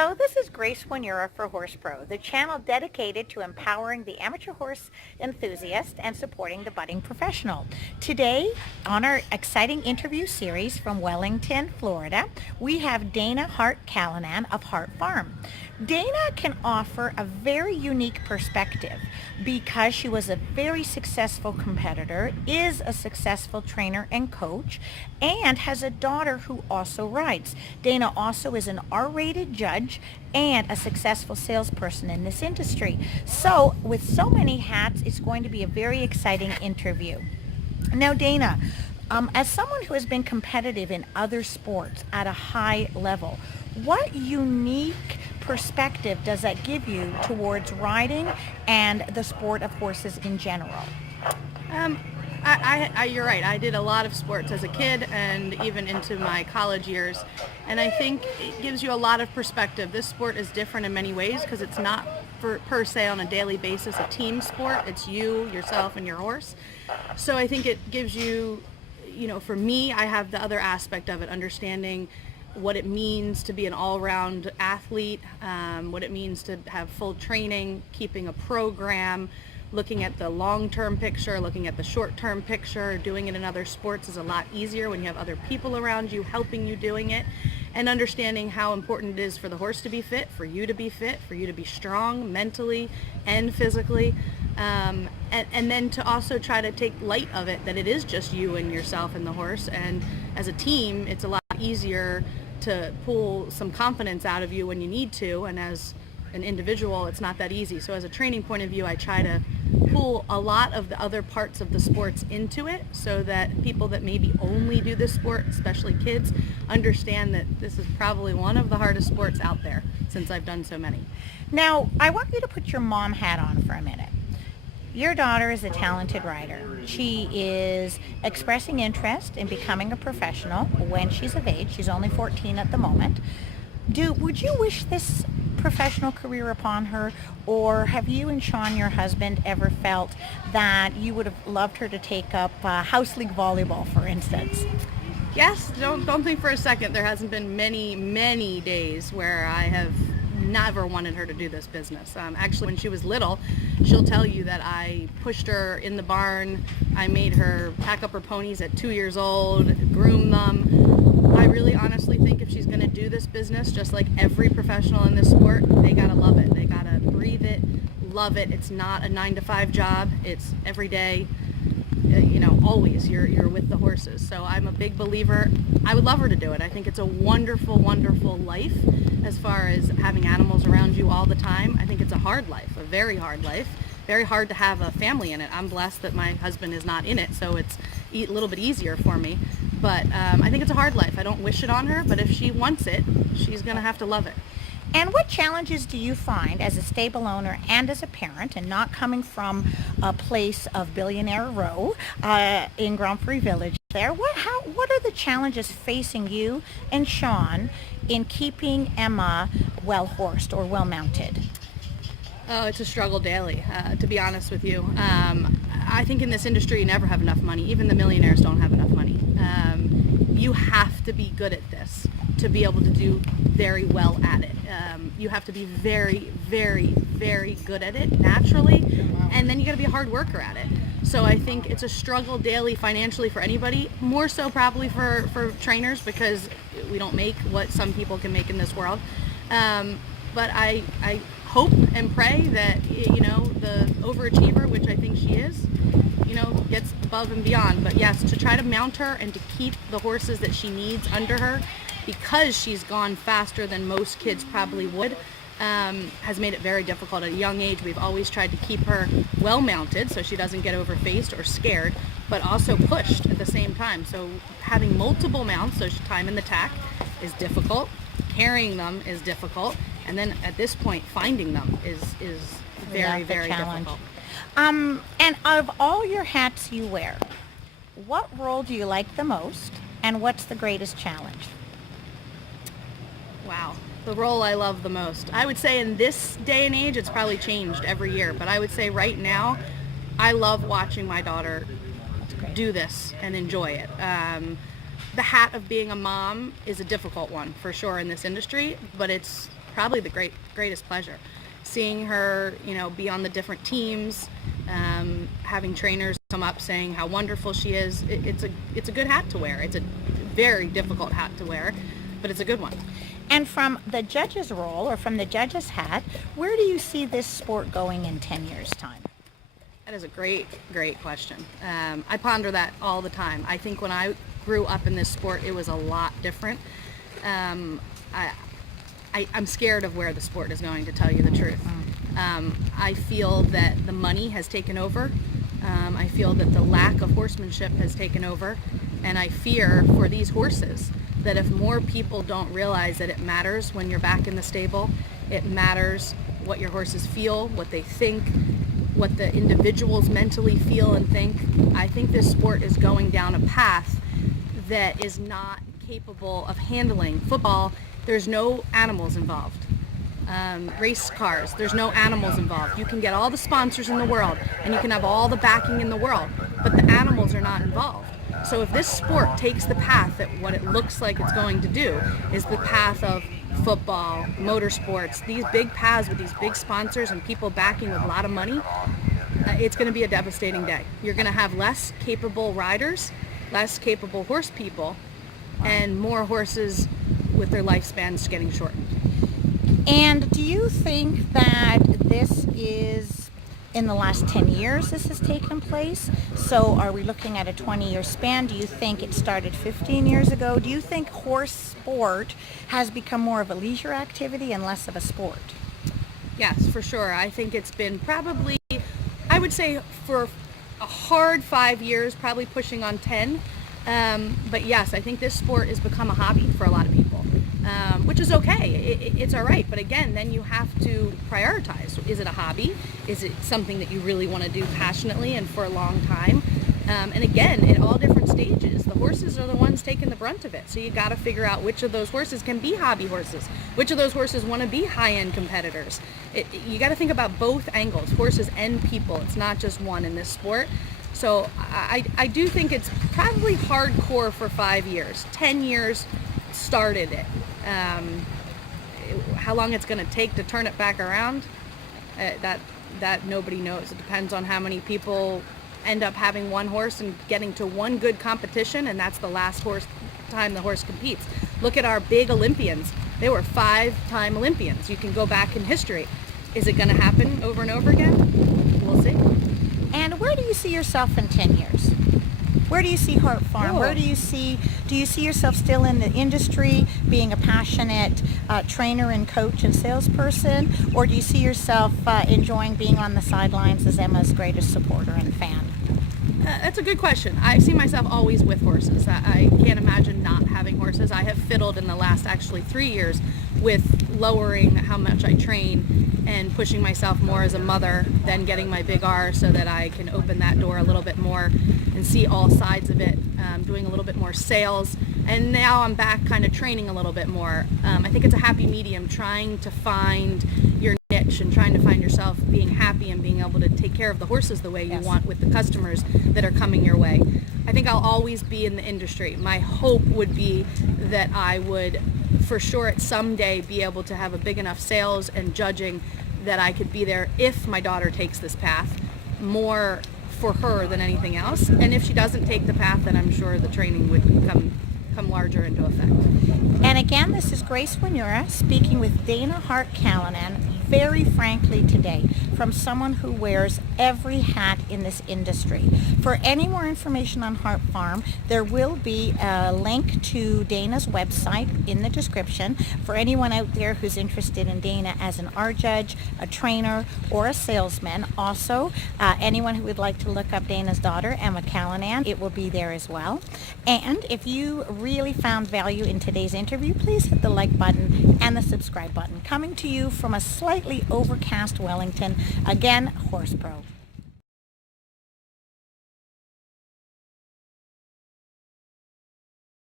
Hello, this is Grace Wanura for HorsePro, the channel dedicated to empowering the amateur horse enthusiast and supporting the budding professional. Today, on our exciting interview series from Wellington, Florida, we have Dana Hart-Callanan of Hart Farm. Dana can offer a very unique perspective because she was a very successful competitor, is a successful trainer and coach, and has a daughter who also rides. Dana also is an R-rated judge and a successful salesperson in this industry. So with so many hats, it's going to be a very exciting interview. Now, Dana, as someone who has been competitive in other sports at a high level, what unique perspective does that give you towards riding and the sport of horses in general? You're right. I did a lot of sports as a kid and even into my college years. And I think it gives you a lot of perspective. This sport is different in many ways because it's not per se on a daily basis a team sport. It's you, yourself, and your horse. So I think it gives you, for me, I have the other aspect of it, understanding what it means to be an all-round athlete, what it means to have full training, keeping a program, looking at the long-term picture, looking at the short-term picture. Doing it in other sports is a lot easier when you have other people around you helping you doing it, and understanding how important it is for the horse to be fit, for you to be fit, for you to be strong mentally and physically, and then to also try to take light of it, that it is just you and yourself and the horse, and as a team it's a lot easier to pull some confidence out of you when you need to, and as an individual it's not that easy. So as a training point of view, I try to pull a lot of the other parts of the sports into it so that people that maybe only do this sport, especially kids, understand that this is probably one of the hardest sports out there, since I've done so many. Now, I want you to put your mom hat on for a minute. Your daughter is a talented rider. She is expressing interest in becoming a professional when she's of age. She's only 14 at the moment. Would you wish this professional career upon her, or have you and Sean, your husband, ever felt that you would have loved her to take up house league volleyball, for instance? Yes, don't think for a second there hasn't been many days where I have never wanted her to do this business. Actually, when she was little, she'll tell you that I pushed her in the barn. I made her pack up her ponies at 2 years old, groom them. I really honestly think if she's going to do this business, just like every professional in this sport, they gotta love it. They gotta breathe it, love it. It's not a 9-to-5 job. It's every day. Always you're with the horses. So I'm a big believer. I would love her to do it. I think it's a wonderful life as far as having animals around you all the time. I think it's a hard life, a very hard life. Very hard to have a family in it. I'm blessed that my husband is not in it, so it's a little bit easier for me. But I think it's a hard life. I don't wish it on her, but if she wants it, she's going to have to love it. And what challenges do you find as a stable owner and as a parent, and not coming from a place of Billionaire Row in Grand Prix Village there? What are the challenges facing you and Sean in keeping Emma well-horsed or well-mounted? Oh, it's a struggle daily, to be honest with you. I think in this industry you never have enough money. Even the millionaires don't have enough money. You have to be good at this to be able to do very well at it. You have to be very good at it naturally, and then you got to be a hard worker at it. So I think it's a struggle daily financially for anybody, more so probably for trainers, because we don't make what some people can make in this world. But I hope and pray that the overachiever, which I think she is, gets above and beyond. But yes, to try to mount her and to keep the horses that she needs under her, because she's gone faster than most kids probably would, has made it very difficult. At a young age, we've always tried to keep her well mounted so she doesn't get overfaced or scared, but also pushed at the same time. So having multiple mounts, so time in the tack, is difficult. Carrying them is difficult, and then at this point finding them is very difficult. And of all your hats you wear, what role do you like the most, and what's the greatest challenge? Wow, the role I love the most. I would say in this day and age, it's probably changed every year, but I would say right now, I love watching my daughter do this and enjoy it. The hat of being a mom is a difficult one for sure in this industry, but it's probably the greatest pleasure. Seeing her, be on the different teams, having trainers come up saying how wonderful she is. It's a good hat to wear. It's a very difficult hat to wear, but it's a good one. And from the judge's role, or from the judge's hat, where do you see this sport going in 10 years' time? That is a great question. I ponder that all the time. I think when I grew up in this sport, it was a lot different. I'm scared of where the sport is going, to tell you the truth. I feel that the money has taken over. I feel that the lack of horsemanship has taken over. And I fear for these horses that if more people don't realize that it matters when you're back in the stable, it matters what your horses feel, what they think, what the individuals mentally feel and think. I think this sport is going down a path that is not capable of handling. Football, there's no animals involved. Race cars, there's no animals involved. You can get all the sponsors in the world and you can have all the backing in the world, but the animals are not involved. So if this sport takes the path that what it looks like it's going to do is the path of football, motorsports, these big paths with these big sponsors and people backing with a lot of money, it's going to be a devastating day. You're going to have less capable riders, less capable horse people, and more horses with their lifespans getting shortened. And do you think that this is in the last 10 years this has taken place? So are we looking at a 20-year span? Do you think it started 15 years ago? Do you think horse sport has become more of a leisure activity and less of a sport? Yes, for sure. I think it's been probably, I would say for a hard 5 years, probably pushing on 10. But yes, I think this sport has become a hobby for a lot of people, which is okay. It's all right. But again, then you have to prioritize. Is it a hobby? Is it something that you really want to do passionately and for a long time? And again, at all different stages, the horses are the ones taking the brunt of it. So you got to figure out which of those horses can be hobby horses, which of those horses want to be high-end competitors. You got to think about both angles, horses and people. It's not just one in this sport. So I do think it's probably hardcore for 5 years. 10 years started it. How long it's going to take to turn it back around, that nobody knows. It depends on how many people end up having one horse and getting to one good competition, and that's the last time the horse competes. Look at our big Olympians. They were 5-time Olympians. You can go back in history. Is it going to happen over and over again? We'll see. And where do you see yourself in 10 years? Where do you see Hart Farm? Oh. Where do you see yourself still in the industry, being a passionate trainer and coach and salesperson? Or do you see yourself enjoying being on the sidelines as Emma's greatest supporter and fan? That's a good question. I see myself always with horses. I can't imagine not having horses. I have fiddled in the last actually 3 years with lowering how much I train and pushing myself more as a mother than getting my big R so that I can open that door a little bit more and see all sides of it, doing a little bit more sales. And now I'm back kind of training a little bit more. I think it's a happy medium, trying to find your niche and trying to find yourself being happy and being able to take care of the horses the way you want with the customers that are coming your way. I think I'll always be in the industry. My hope would be that I would, for sure, someday be able to have a big enough sales and judging that I could be there if my daughter takes this path, more for her than anything else. And if she doesn't take the path, then I'm sure the training would come larger into effect. And again, this is Grace Winura speaking with Dana Hart-Callanan, very frankly today, from someone who wears every hat in this industry. For any more information on Hart Farm, there will be a link to Dana's website in the description for anyone out there who's interested in Dana as an art judge, a trainer, or a salesman. Also, anyone who would like to look up Dana's daughter, Emma Callanan, it will be there as well. And if you really found value in today's interview, please hit the like button and the subscribe button. Coming to you from a slightly overcast Wellington, again, HorsePro.